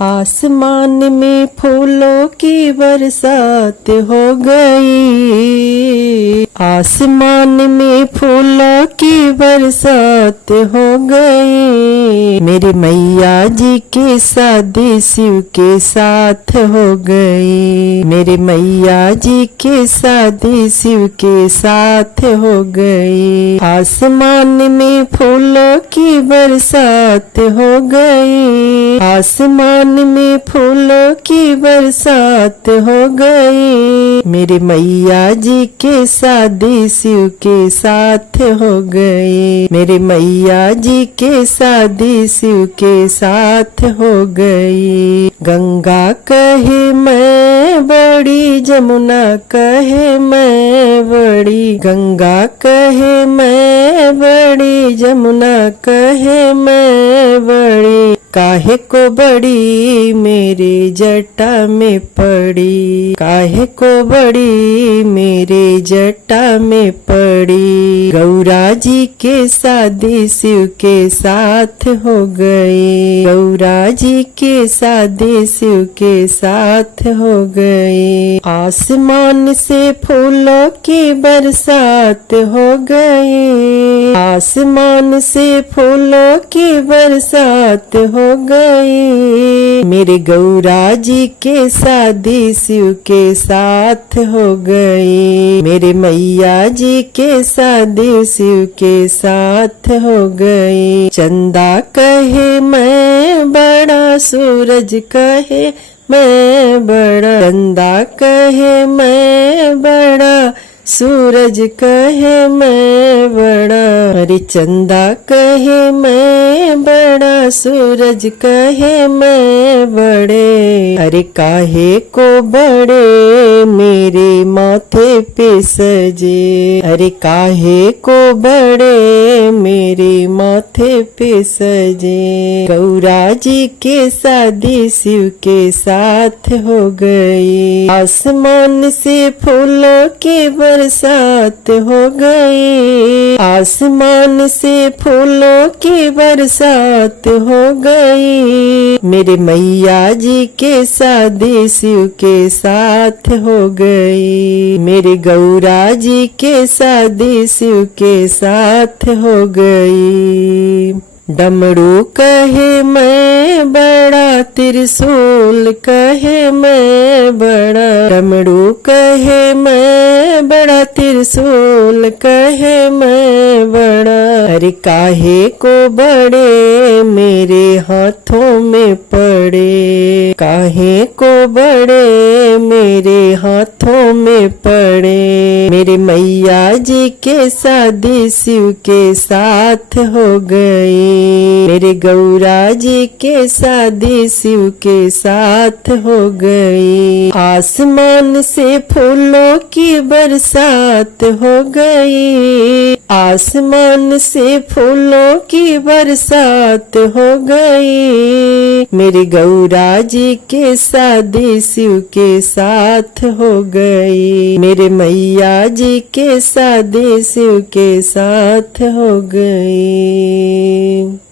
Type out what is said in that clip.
आसमान में फूलों की बरसात हो गई। आसमान में फूलों की बरसात हो गई। मेरे मैया जी की शादी शिव के साथ हो गई। मेरे मैया जी की शादी शिव के साथ हो गई। आसमान में फूलों की बरसात हो गई। आसमान में फूलों की बरसात हो गई। मेरे मैया जी के शादी शिव के साथ हो गई। मेरे मैया जी के शादी शिव के साथ हो गई। गंगा कहे मैं बड़ी, जमुना कहे मैं बड़ी। गंगा कहे मैं बड़ी, जमुना कहे मैं बड़ी। काहे को बड़ी मेरे जटा में पड़ी। काहे को बड़ी मेरे जटा में पड़ी। गौरा जी के शादी शिव के साथ हो गई। गौरा जी के शादी शिव के साथ हो गई। आसमान से फूलों की बरसात हो गई। आसमान से फूलों की बरसात हो गई। मेरे गौरा जी के शादी शिव के साथ हो गई। मेरे मैया जी के शादी शिव के साथ हो गई। चंदा कहे मैं बड़ा, सूरज कहे मैं बड़ा। चंदा कहे मैं बड़ा, सूरज कहे मैं बड़ा। अरे चंदा कहे मैं बड़ा, सूरज कहे मैं बड़े। अरे काहे को बड़े मेरे माथे पे सजे। अरे काहे को बड़े मेरे माथे पे सजे। गौरा जी के शादी शिव के साथ हो गई। आसमान से फूलों की बरसात हो गई। आसमान से फूलों की बरसात हो गई। मेरे मैया जी के शादी शिव के साथ हो गई। मेरे गौरा जी के शादी शिव के साथ हो गई। डमरू कहे मैं बड़ा, त्रिशूल कहे मैं बड़ा। डमरू कहे मैं बड़ा, त्रिशूल कहे मैं बड़ा। अरे काहे को बड़े मेरे हाथों में पड़े। काहे को बड़े मेरे हाथों में पड़े। मेरे मैया जी के शादी शिव के साथ हो गई। मेरे गौरा जी के शादी शिव के साथ हो गई। आसमान से फूलों की बरसात हो गई। आसमान से फूलों की बरसात हो गई। मेरे गौरा जी के शादी शिव के साथ हो गई। मेरे मैया जी के शादी शिव के साथ हो गई।